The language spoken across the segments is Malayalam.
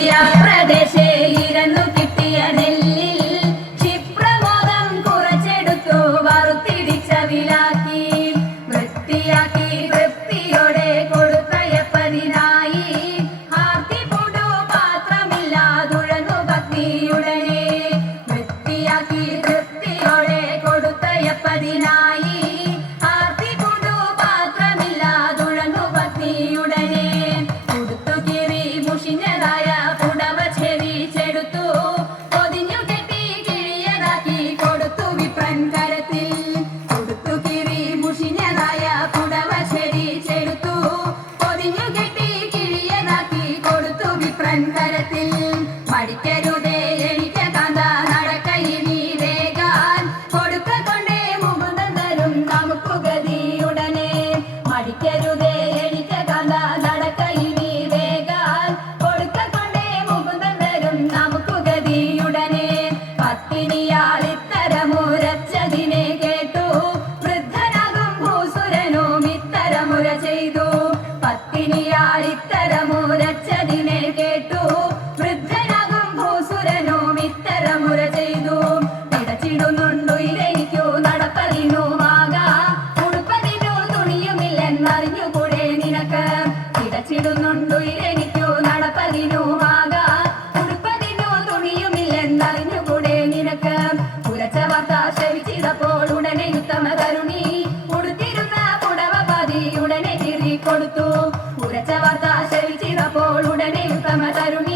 പ്രദേശേ ഇരന്നു കിട്ടിയ നെല്ലിൽ ക്ഷിപ്രമോദം കുറച്ചെടുത്തു വറുത്തിടിച്ച വിലാക്കി വൃത്തിയാക്കി തൃപ്തിയോടെ കൊടുത്തയപ്പതിനായി ആർത്തിപൂണ്ടു പാത്രമില്ലാതുഴന്നു ഭക്തിയുടനെ വൃത്തിയാക്കി തൃപ്തിയോടെ കൊടുത്തയപ്പതിനായി ആർത്തിപൂണ്ടു പാത്രമില്ലാതുഴന്നു ഭക്തിയുടനെ കൊടുത്തു കീറി മുഷിഞ്ഞതായ മടിക്കരുതേ എനിക്ക് കണ്ട നടക്കയിനി വേഗാൻ കൊടുക്കൊണ്ടേ മുകുന്ദൻ തരും നമുക്ക് ഗതിയുടനെ മടിക്കരുതേ എനിക്ക് കണ്ട നടക്കയിനി വേഗാൻ കൊടുക്കൊണ്ടേ മുകുന്ദൻ തരും നമുക്ക് ഗതിയുടനെ പത്തിനിയാൾ ഇത്തരമുരച്ചതിനെ കേട്ടു വൃദ്ധനാകും ഭൂസുരനും ഇത്തരമുര ചെയ്തു പത്തിനിയാൾ ഇത്തരമുരച്ചതിനെ കേട്ടു കൊടുത്തു ഉരച്ച വാർത്ത ശരിച്ചപ്പോൾ ഉടനെ ഉത്തമ തരുണി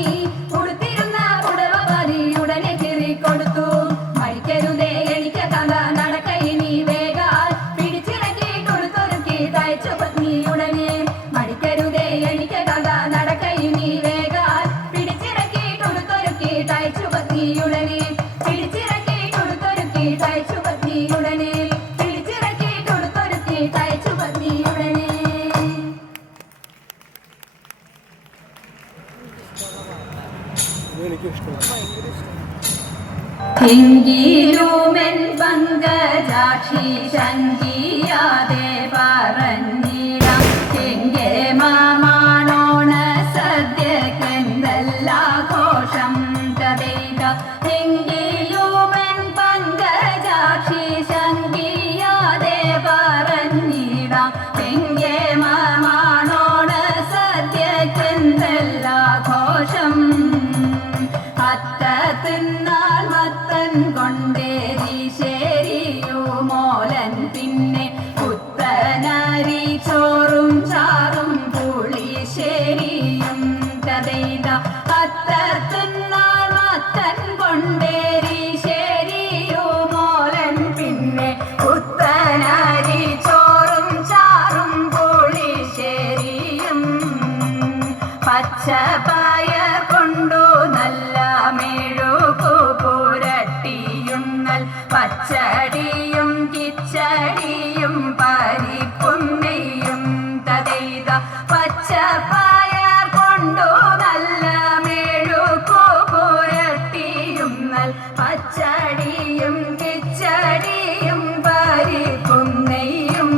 ഉടുത്തിരുന്ന പുടവ പാതി ഉടനെ കീറി കൊടുത്തു മടിക്കരുതേ എനിക്ക് കഥ നടക്കയിനി വേഗാൽ പിടിച്ചിറക്കി കൊടുത്തൊരുക്കി തയ്ച്ചു പത്നി ഉടനെ മടിക്കരുതേ എനിക്ക് കഥ നടക്കയിനി വേഗാൽ പിടിച്ചിറക്കി കൊടുത്തൊരുക്കി തയ്ച്ചു പത്നി ഉടനെ പിടിച്ചിറക്കി കൊടുത്തൊരുക്കി തയ്ച്ചു പത്നി ഉടനെ പിടിച്ചിറക്കി കൊടുത്തൊരുക്കി തയ്ച്ചു പത്നി ഉടനെ. എങ്കിലുമെൻ പങ്കജാക്ഷി ശങ്കിയാതെ പറഞ്ഞിടാം എങ്കെ മാമാണോണ സദ്യക്കെന്തെല്ലാഘോഷം കഥയിട എങ്കിലുമെൻ പങ്കജാക്ഷി ശങ്കിയാതെ പറഞ്ഞിടാം എങ്കെ മാമാണോണ സദ്യക്കെന്തെല്ലാഘോഷം അത്തത്തിന്നാൾ മത്തൻ കൊണ്ടേരി ശേരിയുമോലൻ പിന്നെ പുത്തനരി ചോറും ചാറും പുളിശ്ശേരിയും കഥയിട അത്തത്തിന്നാൾ മത്തൻ കൊണ്ടേരി ശേരിയുമോലൻ പിന്നെ പുത്തനരി ചോറും ചാറും പുളിശ്ശേരിയും പച്ചപ്പയർ കൊണ്ടു നല്ല മെഴുകു പുരട്ടിയുന്നൽ പച്ചടിയും കിച്ചടിയും പരിപ്പും നെയ്യും തതൈത പച്ചപ്പയർ കൊണ്ടു നല്ല മെഴുകു പുരട്ടിയുന്നൽ പച്ചടിയും കിച്ചടിയും പരിപ്പും നെയ്യും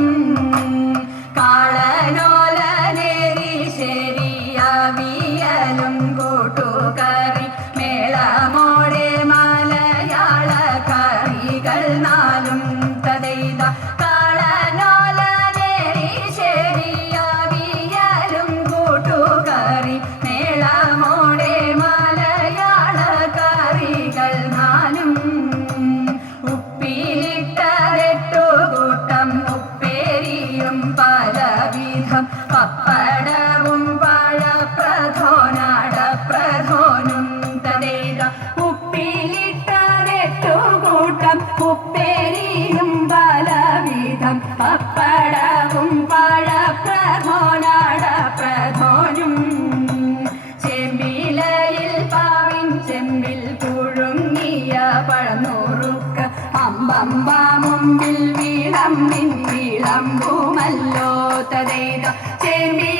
കാളനോലനേരി ശരിയാവിയലും കൂട്ടുകറി മേളമോടെ മലയാള കറികൾ നാലും തതൈത കാളനോലനേരി ശരിയാവിയലും കൂട്ടുകറി മേളമോടെ മലയാള കറികൾ നാലും ഉപ്പിലിട്ടരട്ടു കൂട്ടം ഉപ്പേരിയും പലവിധം പപ്പടവും പഴപ്രഥോനാടപ്രഥോനും തതേത ഉപ്പിലിട്ടരട്ടു കൂട്ടം ഉപ്പേരിയും പലവിധം പപ്പടവും പഴപ്രഥോനാടപ്രഥോനും ചെമ്പിലയിൽ പാവിൻ ചെമ്പിൽ പുഴുങ്ങിയ പഴനൂറുക്ക അമ്പമ്പ മുമ്പിൽ വിളമ്പിൻ വിളമ്പുമല്ലോ തതേത ചെമ്പി